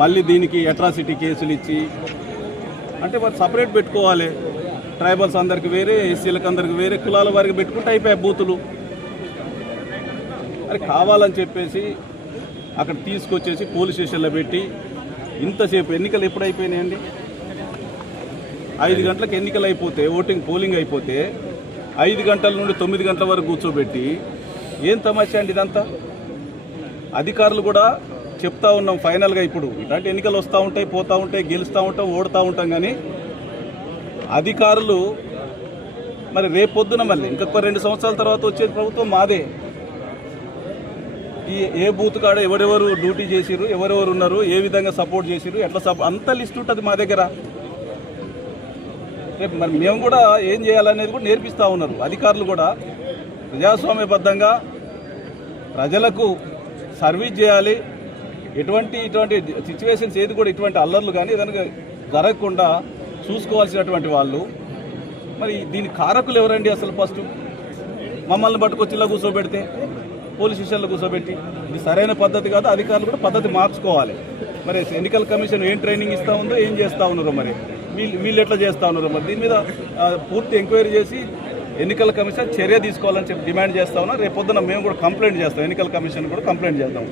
మళ్ళీ దీనికి అట్రాసిటీ కేసులు ఇచ్చి అంటే మరి సపరేట్ పెట్టుకోవాలి. ట్రైబల్స్ అందరికి వేరే, ఎస్సీలకు అందరికి వేరే, కులాల వారికి పెట్టుకుంటే అయిపోయాయి బూతులు. అది కావాలని చెప్పేసి అక్కడ తీసుకొచ్చేసి పోలీస్ స్టేషన్లో పెట్టి ఇంతసేపు ఎన్నికలు ఎప్పుడు అయిపోయినాయండి? 5 గంటలకు ఎన్నికలు అయిపోతే, పోలింగ్ అయిపోతే 5 గంటల నుండి 9 గంటల వరకు కూర్చోబెట్టి ఏం తమాషా అండి ఇదంతా? అధికారులు కూడా చెప్తా ఉన్నాం ఫైనల్గా, ఇప్పుడు ఇలాంటి ఎన్నికలు వస్తూ ఉంటాయి, పోతూ ఉంటాయి, గెలుస్తూ ఉంటాం, ఓడుతూ ఉంటాం. కానీ అధికారులు మరి రేపొద్దున మళ్ళీ ఇంకొక 2 సంవత్సరాల తర్వాత వచ్చేది ప్రభుత్వం మాదే. ఏ బూత్ కాడ ఎవరెవరు డ్యూటీ చేసిరు, ఎవరెవరు ఉన్నారు, ఏ విధంగా సపోర్ట్ చేసిరు, ఎట్లా అంత లిస్ట్ ఉంటుంది మా దగ్గర. రేపు మరి మేము కూడా ఏం చేయాలనేది కూడా నేర్పిస్తూ ఉన్నారు అధికారులు కూడా. ప్రజాస్వామ్యబద్ధంగా ప్రజలకు సర్వీస్ చేయాలి. ఇటువంటి సిచ్యువేషన్స్ ఏది కూడా ఇటువంటి అల్లర్లు కానీ ఏదైనా జరగకుండా చూసుకోవాల్సినటువంటి వాళ్ళు. మరి దీని కారకులు ఎవరండి అసలు? ఫస్ట్ మమ్మల్ని పట్టుకొచ్చి ఇలా కూర్చోబెడితే, పోలీస్ స్టేషన్లో కూర్చోబెట్టి, ఇది సరైన పద్ధతి కాదు. అధికారులు కూడా పద్ధతి మార్చుకోవాలి. మరి ఎన్నికల కమిషన్ ఏం ట్రైనింగ్ ఇస్తూ ఉందో, ఏం చేస్తూ ఉన్నారో, మరి వీళ్ళు ఎట్లా చేస్తూ ఉన్నారో, మరి దీని మీద పూర్తి ఎంక్వైరీ చేసి ఎన్నికల కమిషన్ చర్య తీసుకోవాలని చెప్పి డిమాండ్ చేస్తా ఉన్నా. రేపు పొద్దున మేము కూడా కంప్లైంట్ చేస్తాం, ఎన్నికల కమిషన్ కూడా కంప్లైంట్ చేద్దాం.